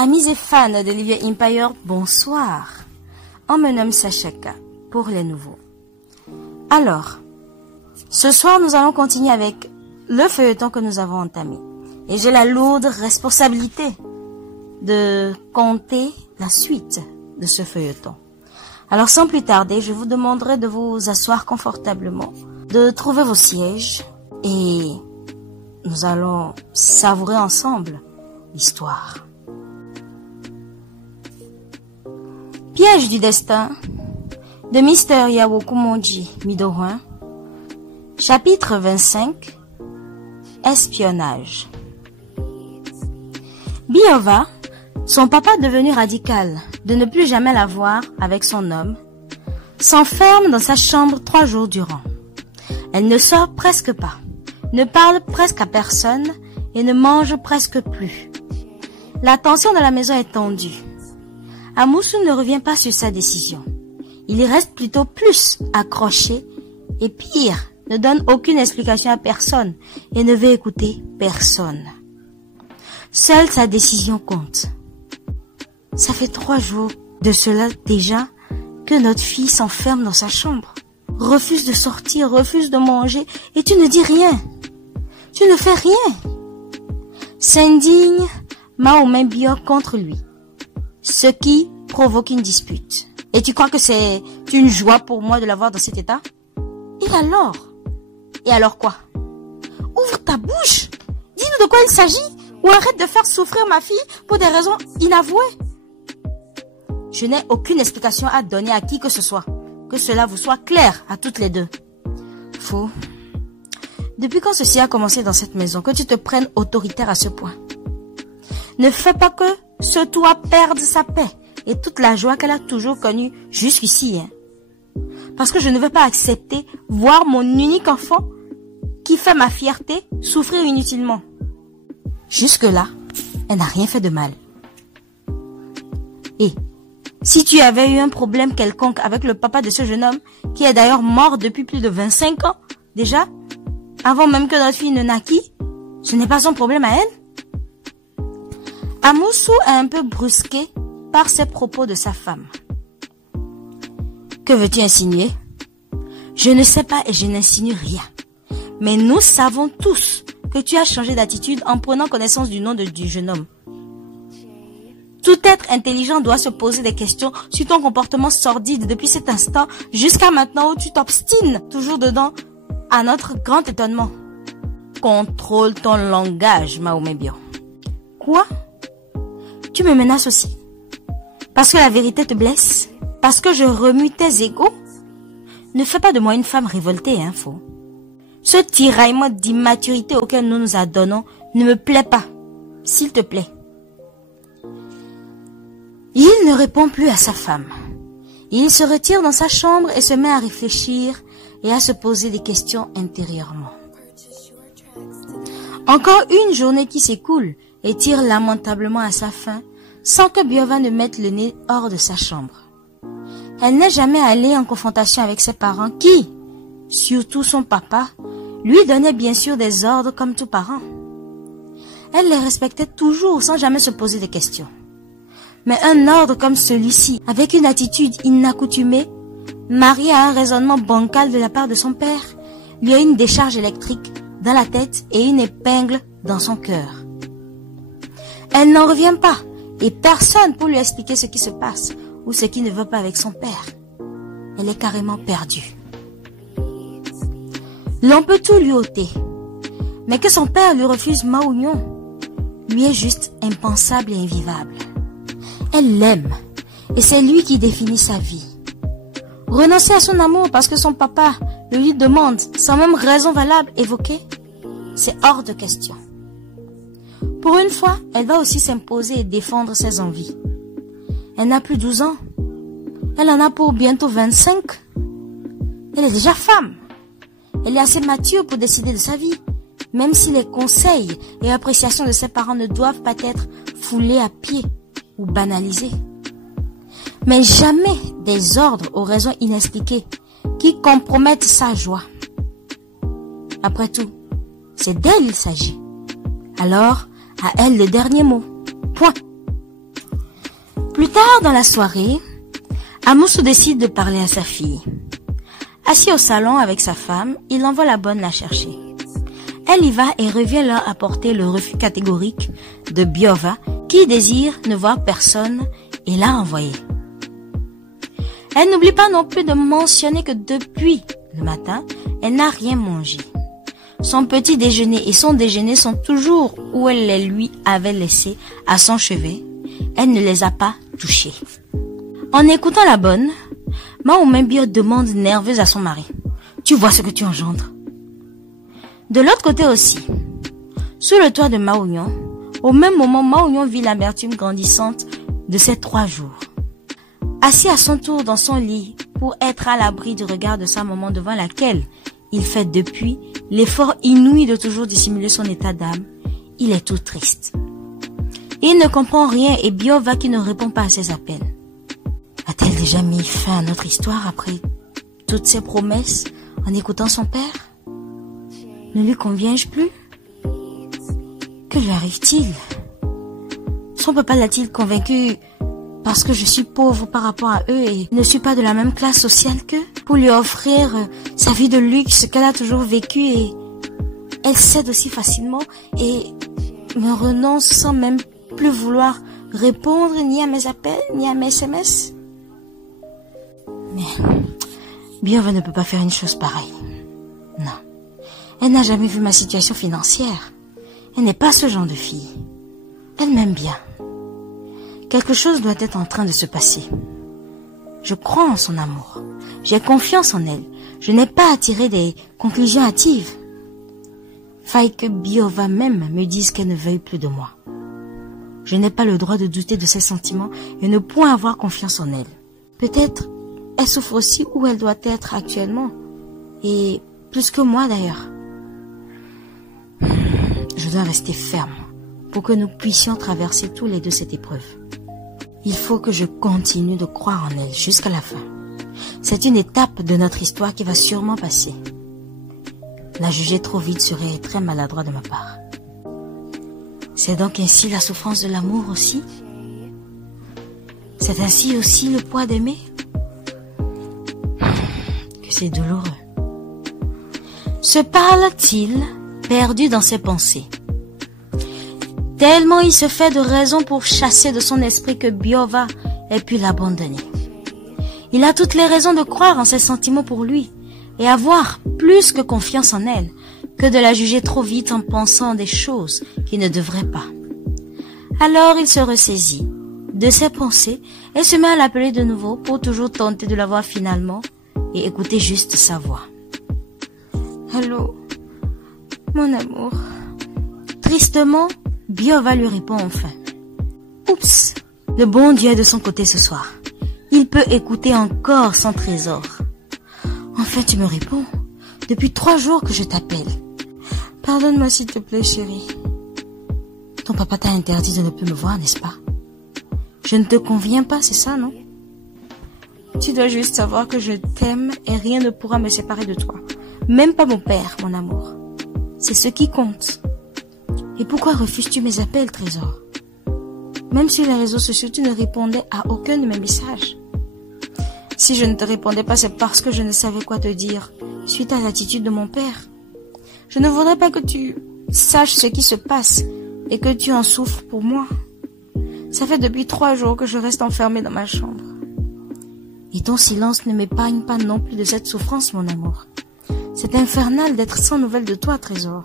Amis et fans de Livia Empire, bonsoir. On me nomme Sachaka pour les nouveaux. Alors, ce soir nous allons continuer avec le feuilleton que nous avons entamé. Et j'ai la lourde responsabilité de compter la suite de ce feuilleton. Alors sans plus tarder, je vous demanderai de vous asseoir confortablement, de trouver vos sièges et nous allons savourer ensemble l'histoire. Piège du destin de Mr. Yawokumonji Midorun, chapitre 25, espionnage. Biova, son papa devenu radical de ne plus jamais la voir avec son homme, s'enferme dans sa chambre 3 jours durant. Elle ne sort presque pas, ne parle presque à personne et ne mange presque plus. La tension de la maison est tendue. Amoussou ne revient pas sur sa décision. Il y reste plutôt plus accroché et pire, ne donne aucune explication à personne et ne veut écouter personne. Seule sa décision compte. Ça fait 3 jours de cela déjà que notre fille s'enferme dans sa chambre, refuse de sortir, refuse de manger et tu ne dis rien. Tu ne fais rien. S'indigne Mahomet Bio contre lui, ce qui provoque une dispute. Et tu crois que c'est une joie pour moi de la voir dans cet état? Et alors? Et alors quoi? Ouvre ta bouche. Dis-nous de quoi il s'agit ou arrête de faire souffrir ma fille pour des raisons inavouées. Je n'ai aucune explication à donner à qui que ce soit. Que cela vous soit clair à toutes les deux. Faux. Depuis quand ceci a commencé dans cette maison, que tu te prennes autoritaire à ce point? Ne fais pas que ce toit perde sa paix et toute la joie qu'elle a toujours connue jusqu'ici. Parce que je ne veux pas accepter voir mon unique enfant qui fait ma fierté souffrir inutilement. Jusque-là, elle n'a rien fait de mal. Et si tu avais eu un problème quelconque avec le papa de ce jeune homme, qui est d'ailleurs mort depuis plus de 25 ans, déjà, avant même que notre fille ne naquît, ce n'est pas son problème à elle. Amoussou est un peu brusqué par ces propos de sa femme. Que veux-tu insinuer? Je ne sais pas et je n'insinue rien. Mais nous savons tous que tu as changé d'attitude en prenant connaissance du nom du jeune homme. Tout être intelligent doit se poser des questions sur ton comportement sordide depuis cet instant jusqu'à maintenant où tu t'obstines toujours dedans, à notre grand étonnement. Contrôle ton langage, Mahomet Bio. Quoi? Tu me menaces aussi? Parce que la vérité te blesse? Parce que je remue tes égos? Ne fais pas de moi une femme révoltée, faux. Ce tiraillement d'immaturité auquel nous nous adonnons ne me plaît pas. S'il te plaît. Il ne répond plus à sa femme. Il se retire dans sa chambre et se met à réfléchir et à se poser des questions intérieurement. Encore une journée qui s'écoule et tire lamentablement à sa fin sans que Biova ne mette le nez hors de sa chambre. Elle n'est jamais allée en confrontation avec ses parents qui, surtout son papa, lui donnait bien sûr des ordres comme tout parent. Elle les respectait toujours sans jamais se poser de questions. Mais un ordre comme celui-ci, avec une attitude inaccoutumée, mariée à un raisonnement bancal de la part de son père, lui a une décharge électrique dans la tête et une épingle dans son cœur. Elle n'en revient pas et personne pour lui expliquer ce qui se passe ou ce qui ne va pas avec son père. Elle est carrément perdue. L'on peut tout lui ôter, mais que son père lui refuse Maougnon, lui est juste impensable et invivable. Elle l'aime, et c'est lui qui définit sa vie. Renoncer à son amour parce que son papa le lui demande, sans même raison valable évoquée, c'est hors de question. Pour une fois, elle va aussi s'imposer et défendre ses envies. Elle n'a plus 12 ans. Elle en a pour bientôt 25. Elle est déjà femme. Elle est assez mature pour décider de sa vie, même si les conseils et appréciations de ses parents ne doivent pas être foulés à pied ou banalisés. Mais jamais des ordres aux raisons inexpliquées qui compromettent sa joie. Après tout, c'est d'elle il s'agit. Alors, à elle le dernier mot. Point. tard dans la soirée, Amoussou décide de parler à sa fille. Assis au salon avec sa femme, il envoie la bonne la chercher. Elle y va et revient leur apporter le refus catégorique de Biova, qui désire ne voir personne et l'a envoyé. Elle n'oublie pas non plus de mentionner que depuis le matin, elle n'a rien mangé. Son petit déjeuner et son déjeuner sont toujours où elle les lui avait laissés à son chevet. Elle ne les a pas touchés. En écoutant la bonne, Maoumen-Bio demande nerveuse à son mari. Tu vois ce que tu engendres? De l'autre côté aussi, sous le toit de Maounion, au même moment, Maounion vit l'amertume grandissante de ces 3 jours. Assis à son tour dans son lit pour être à l'abri du regard de sa maman devant laquelle il fait depuis l'effort inouï de toujours dissimuler son état d'âme, il est tout triste. Il ne comprend rien et Biova qui ne répond pas à ses appels. A-t-elle déjà mis fin à notre histoire après toutes ses promesses en écoutant son père? Ne lui conviens-je plus? Que lui arrive-t-il? Son papa l'a-t-il convaincu parce que je suis pauvre par rapport à eux et ne suis pas de la même classe sociale qu'eux, pour lui offrir sa vie de luxe qu'elle a toujours vécue, et elle cède aussi facilement et me renonce sans même plus vouloir répondre ni à mes appels ni à mes SMS? Mais Biova ne peut pas faire une chose pareille. Non. Elle n'a jamais vu ma situation financière. Elle n'est pas ce genre de fille. Elle m'aime bien. Quelque chose doit être en train de se passer. Je crois en son amour. J'ai confiance en elle. Je n'ai pas à tirer des conclusions hâtives. Faille que Biova même me dise qu'elle ne veuille plus de moi. Je n'ai pas le droit de douter de ses sentiments et ne point avoir confiance en elle. Peut-être elle souffre aussi où elle doit être actuellement. Et plus que moi d'ailleurs. Je dois rester ferme pour que nous puissions traverser tous les deux cette épreuve. Il faut que je continue de croire en elle jusqu'à la fin. C'est une étape de notre histoire qui va sûrement passer. La juger trop vite serait très maladroit de ma part. C'est donc ainsi la souffrance de l'amour aussi? C'est ainsi aussi le poids d'aimer? Que c'est douloureux. Se parle-t-il, perdu dans ses pensées? Tellement il se fait de raisons pour chasser de son esprit que Biova ait pu l'abandonner. Il a toutes les raisons de croire en ses sentiments pour lui et avoir plus que confiance en elle que de la juger trop vite en pensant des choses qui ne devraient pas. Alors il se ressaisit de ses pensées et se met à l'appeler de nouveau pour toujours tenter de la voir finalement et écouter juste sa voix. Allô, mon amour. Tristement, Biova lui répond enfin. Oups, le bon Dieu est de son côté ce soir. Il peut écouter encore son trésor. Enfin, tu me réponds. Depuis 3 jours que je t'appelle. Pardonne-moi s'il te plaît, chérie. Ton papa t'a interdit de ne plus me voir, n'est-ce pas? Je ne te conviens pas, c'est ça, non? Tu dois juste savoir que je t'aime et rien ne pourra me séparer de toi. Même pas mon père, mon amour. C'est ce qui compte. Et pourquoi refuses-tu mes appels, trésor? Même sur les réseaux sociaux, tu ne répondais à aucun de mes messages. Si je ne te répondais pas, c'est parce que je ne savais quoi te dire suite à l'attitude de mon père. Je ne voudrais pas que tu saches ce qui se passe et que tu en souffres pour moi. Ça fait depuis 3 jours que je reste enfermée dans ma chambre. Et ton silence ne m'épargne pas non plus de cette souffrance, mon amour. C'est infernal d'être sans nouvelles de toi, trésor.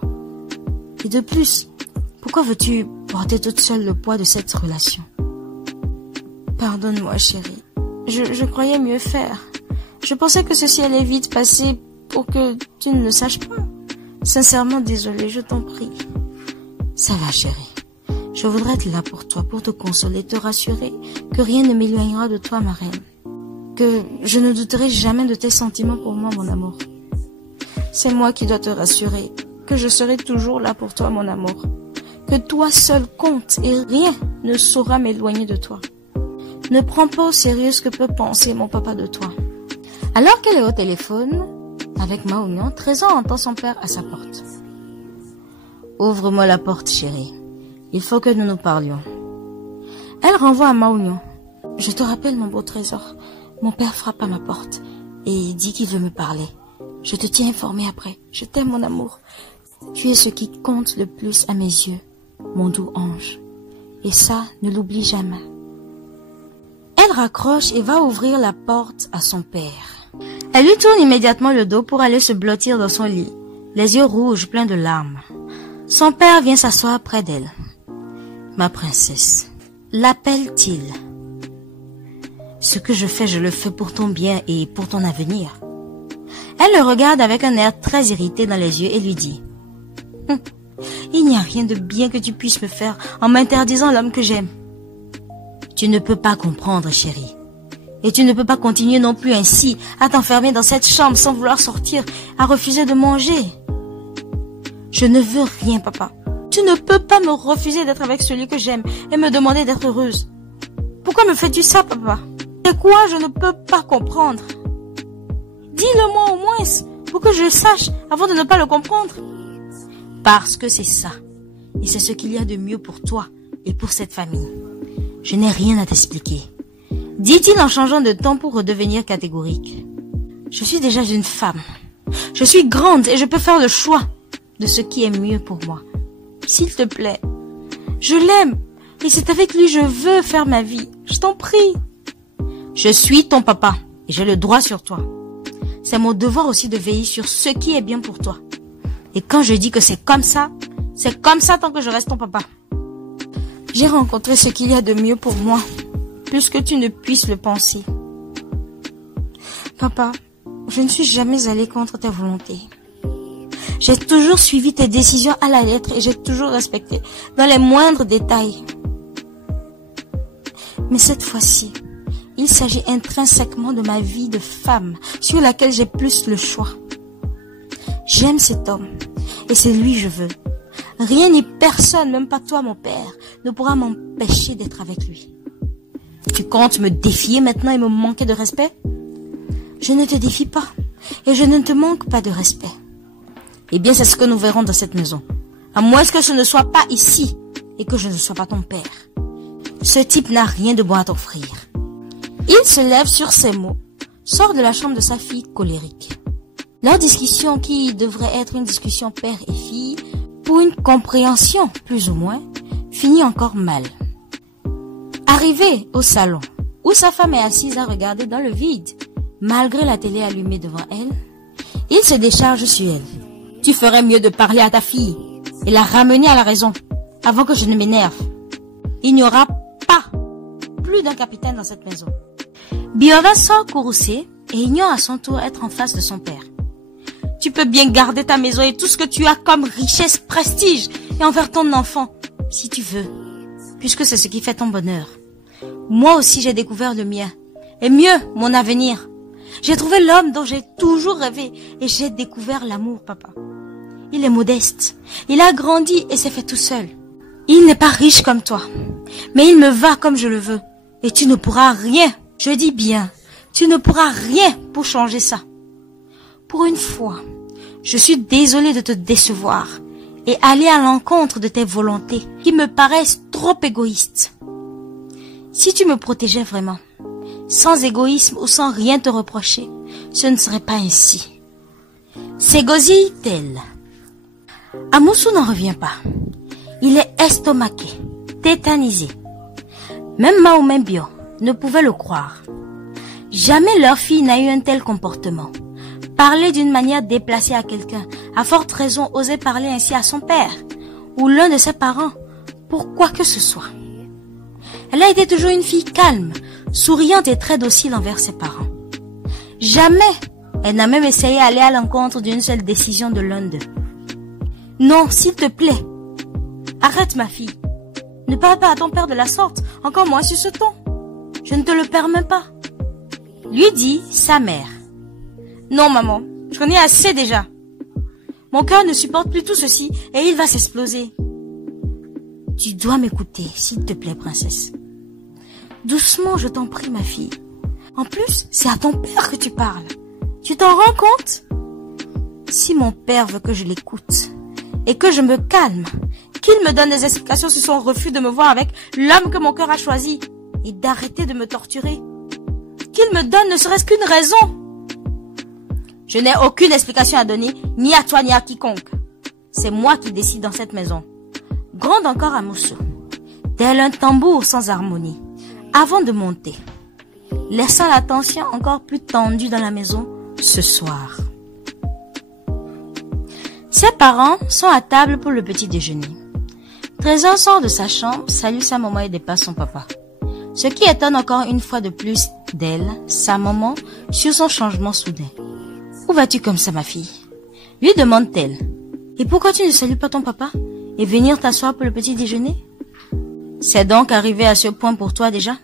Et de plus, pourquoi veux-tu porter toute seule le poids de cette relation? Pardonne-moi, chérie. Je croyais mieux faire. Je pensais que ceci allait vite passer pour que tu ne le saches pas. Sincèrement désolée, je t'en prie. Ça va, chérie. Je voudrais être là pour toi, pour te consoler, te rassurer que rien ne m'éloignera de toi, ma reine. Que je ne douterai jamais de tes sentiments pour moi, mon amour. C'est moi qui dois te rassurer que je serai toujours là pour toi, mon amour. Que toi seul compte et rien ne saura m'éloigner de toi. Ne prends pas au sérieux ce que peut penser mon papa de toi. Alors qu'elle est au téléphone, avec Maounion, Trésor entend son père à sa porte. Ouvre-moi la porte, chérie. Il faut que nous nous parlions. Elle renvoie à Maounion. Je te rappelle, mon beau trésor, mon père frappe à ma porte et dit qu'il veut me parler. Je te tiens informé après. Je t'aime, mon amour. Tu es ce qui compte le plus à mes yeux, mon doux ange. Et ça, ne l'oublie jamais. Elle raccroche et va ouvrir la porte à son père. Elle lui tourne immédiatement le dos pour aller se blottir dans son lit, les yeux rouges pleins de larmes. Son père vient s'asseoir près d'elle. Ma princesse, l'appelle-t-il? Ce que je fais, je le fais pour ton bien et pour ton avenir. Elle le regarde avec un air très irrité dans les yeux et lui dit: il n'y a rien de bien que tu puisses me faire en m'interdisant l'homme que j'aime. Tu ne peux pas comprendre, chérie. Et tu ne peux pas continuer non plus ainsi, à t'enfermer dans cette chambre sans vouloir sortir, à refuser de manger. Je ne veux rien, papa. Tu ne peux pas me refuser d'être avec celui que j'aime et me demander d'être heureuse. Pourquoi me fais-tu ça, papa? C'est quoi je ne peux pas comprendre? Dis-le-moi au moins, pour que je sache avant de ne pas le comprendre. Parce que c'est ça. Et c'est ce qu'il y a de mieux pour toi et pour cette famille. Je n'ai rien à t'expliquer, dit-il en changeant de ton pour redevenir catégorique. Je suis déjà une femme. Je suis grande et je peux faire le choix de ce qui est mieux pour moi. S'il te plaît, je l'aime et c'est avec lui que je veux faire ma vie. Je t'en prie. Je suis ton papa et j'ai le droit sur toi. C'est mon devoir aussi de veiller sur ce qui est bien pour toi. Et quand je dis que c'est comme ça tant que je reste ton papa. J'ai rencontré ce qu'il y a de mieux pour moi, plus que tu ne puisses le penser. Papa, je ne suis jamais allée contre ta volonté. J'ai toujours suivi tes décisions à la lettre et j'ai toujours respecté dans les moindres détails. Mais cette fois-ci, il s'agit intrinsèquement de ma vie de femme sur laquelle j'ai plus le choix. J'aime cet homme et c'est lui que je veux. Rien ni personne, même pas toi mon père, ne pourra m'empêcher d'être avec lui. Tu comptes me défier maintenant et me manquer de respect? Je ne te défie pas et je ne te manque pas de respect. Eh bien, c'est ce que nous verrons dans cette maison. À moins que ce ne soit pas ici et que je ne sois pas ton père. Ce type n'a rien de bon à t'offrir. Il se lève sur ces mots, sort de la chambre de sa fille colérique. Leur discussion, qui devrait être une discussion père et fille, pour une compréhension plus ou moins, finit encore mal. Arrivé au salon, où sa femme est assise à regarder dans le vide, malgré la télé allumée devant elle, il se décharge sur elle. Tu ferais mieux de parler à ta fille et la ramener à la raison avant que je ne m'énerve. Il n'y aura pas plus d'un capitaine dans cette maison. Biova sort courroucée et ignore à son tour être en face de son père. Tu peux bien garder ta maison et tout ce que tu as comme richesse, prestige et envers ton enfant, si tu veux, puisque c'est ce qui fait ton bonheur. Moi aussi j'ai découvert le mien, et mieux, mon avenir. J'ai trouvé l'homme dont j'ai toujours rêvé et j'ai découvert l'amour, papa. Il est modeste, il a grandi et s'est fait tout seul. Il n'est pas riche comme toi, mais il me va comme je le veux. Et tu ne pourras rien, je dis bien, tu ne pourras rien pour changer ça. Pour une fois, je suis désolée de te décevoir et aller à l'encontre de tes volontés qui me paraissent trop égoïstes. Si tu me protégeais vraiment, sans égoïsme ou sans rien te reprocher, ce ne serait pas ainsi. S'égosille-t-elle? Amoussou n'en revient pas. Il est estomaqué, tétanisé. Même Mahomet Bio ne pouvait le croire. Jamais leur fille n'a eu un tel comportement. Parler d'une manière déplacée à quelqu'un, à forte raison oser parler ainsi à son père ou l'un de ses parents, pour quoi que ce soit. Elle a été toujours une fille calme, souriante et très docile envers ses parents. Jamais elle n'a même essayé d'aller à l'encontre d'une seule décision de l'un d'eux. Non, s'il te plaît, arrête ma fille. Ne parle pas à ton père de la sorte, encore moins sur ce ton. Je ne te le permets pas. Lui dit sa mère. Non maman, j'en ai assez déjà. Mon cœur ne supporte plus tout ceci et il va s'exploser. Tu dois m'écouter, s'il te plaît, princesse. Doucement, je t'en prie, ma fille. En plus, c'est à ton père que tu parles. Tu t'en rends compte? Si mon père veut que je l'écoute et que je me calme, qu'il me donne des explications sur son refus de me voir avec l'homme que mon cœur a choisi, et d'arrêter de me torturer. Qu'il me donne ne serait-ce qu'une raison. Je n'ai aucune explication à donner, ni à toi ni à quiconque. C'est moi qui décide dans cette maison. Gronde encore Amoussou, tel un tambour sans harmonie, avant de monter, laissant la tension encore plus tendue dans la maison ce soir. Ses parents sont à table pour le petit déjeuner. Trésor sort de sa chambre, salue sa maman et dépasse son papa. Ce qui étonne encore une fois de plus d'elle, sa maman, sur son changement soudain. « Où vas-tu comme ça, ma fille ?» lui demande-t-elle. « Et pourquoi tu ne salues pas ton papa et venir t'asseoir pour le petit déjeuner ?» C'est donc arrivé à ce point pour toi déjà?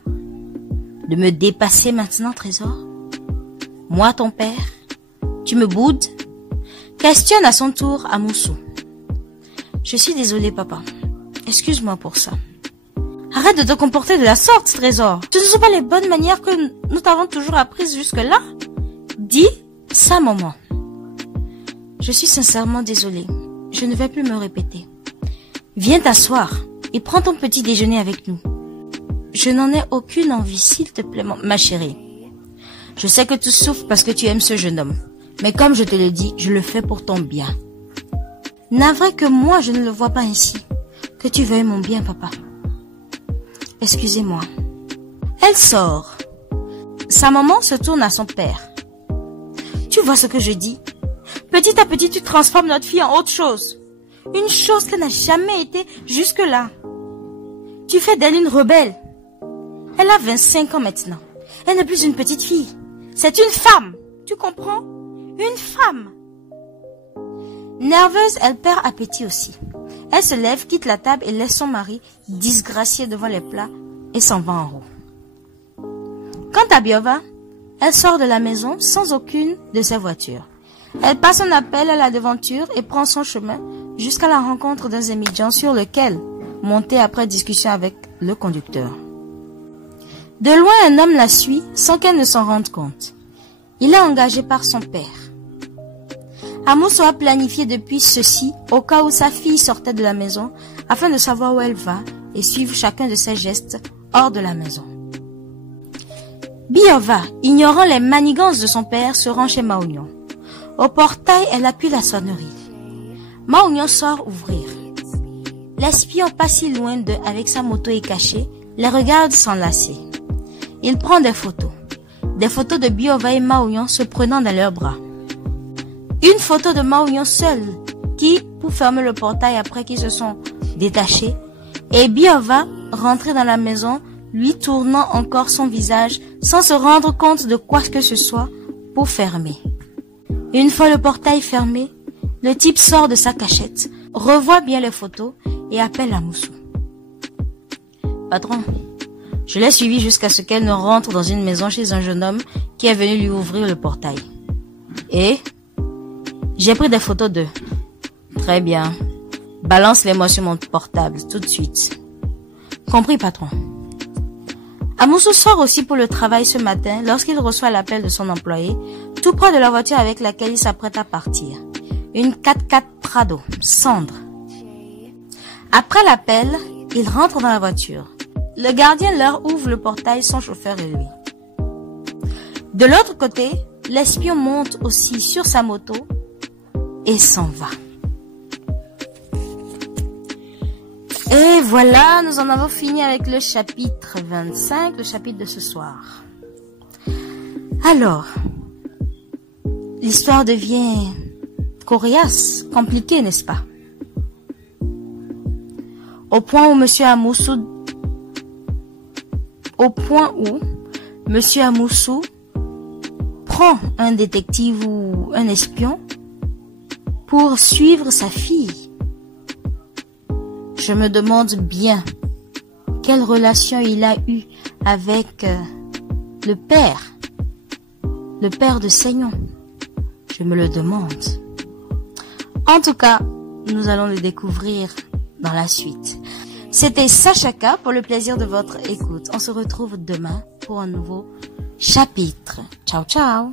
De me dépasser maintenant, Trésor? Moi, ton père? Tu me boudes? Questionne à son tour Amoussou. Je suis désolée, papa. Excuse-moi pour ça. Arrête de te comporter de la sorte, Trésor. Ce ne sont pas les bonnes manières que nous t'avons toujours apprises jusque-là. Dis sa maman. Je suis sincèrement désolée. Je ne vais plus me répéter. Viens t'asseoir et prends ton petit déjeuner avec nous. Je n'en ai aucune envie, s'il te plaît, ma chérie. Je sais que tu souffres parce que tu aimes ce jeune homme. Mais comme je te le dis, je le fais pour ton bien. Navré que moi, je ne le vois pas ainsi. Que tu veuilles mon bien, papa. Excusez-moi. Elle sort. Sa maman se tourne à son père. Tu vois ce que je dis? Petit à petit, tu transformes notre fille en autre chose. Une chose qu'elle n'a jamais été jusque-là. Tu fais d'elle une rebelle. Elle a 25 ans maintenant. Elle n'est plus une petite fille. C'est une femme. Tu comprends? Une femme. Nerveuse, elle perd appétit aussi. Elle se lève, quitte la table et laisse son mari disgracié devant les plats et s'en va en roue. Quant à Biova, elle sort de la maison sans aucune de ses voitures. Elle passe un appel à la devanture et prend son chemin jusqu'à la rencontre d'un Zemidjan sur lequel monter après discussion avec le conducteur. De loin, un homme la suit sans qu'elle ne s'en rende compte. Il est engagé par son père. Amoussou a planifié depuis ceci au cas où sa fille sortait de la maison afin de savoir où elle va et suivre chacun de ses gestes hors de la maison. Biova, ignorant les manigances de son père, se rend chez Maounion. Au portail, elle appuie la sonnerie. Maounion sort ouvrir. L'espion pas si loin d'eux avec sa moto est cachée, les regarde s'enlacer. Il prend des photos de Biova et Maounion se prenant dans leurs bras. Une photo de Maounion seul, qui, pour fermer le portail après qu'ils se sont détachés, et Biova rentré dans la maison, lui tournant encore son visage sans se rendre compte de quoi que ce soit pour fermer. Une fois le portail fermé, le type sort de sa cachette, revoit bien les photos et appelle Amoussou. Patron, je l'ai suivi jusqu'à ce qu'elle ne rentre dans une maison chez un jeune homme qui est venu lui ouvrir le portail. Et j'ai pris des photos d'eux. Très bien. Balance-les-moi sur mon portable tout de suite. Compris, patron. Amoussou sort aussi pour le travail ce matin lorsqu'il reçoit l'appel de son employé, tout près de la voiture avec laquelle il s'apprête à partir. Une 4x4 Prado, cendre. Après l'appel, il rentre dans la voiture. Le gardien leur ouvre le portail, son chauffeur et lui. De l'autre côté, l'espion monte aussi sur sa moto et s'en va. Et voilà, nous en avons fini avec le chapitre 25, le chapitre de ce soir. Alors, l'histoire devient coriace, compliquée, n'est-ce pas? Au point où Monsieur Amoussou prend un détective ou un espion pour suivre sa fille. Je me demande bien quelle relation il a eue avec le père de Seignon. Je me le demande. En tout cas, nous allons le découvrir dans la suite. C'était Sachaka pour le plaisir de votre écoute. On se retrouve demain pour un nouveau chapitre. Ciao, ciao!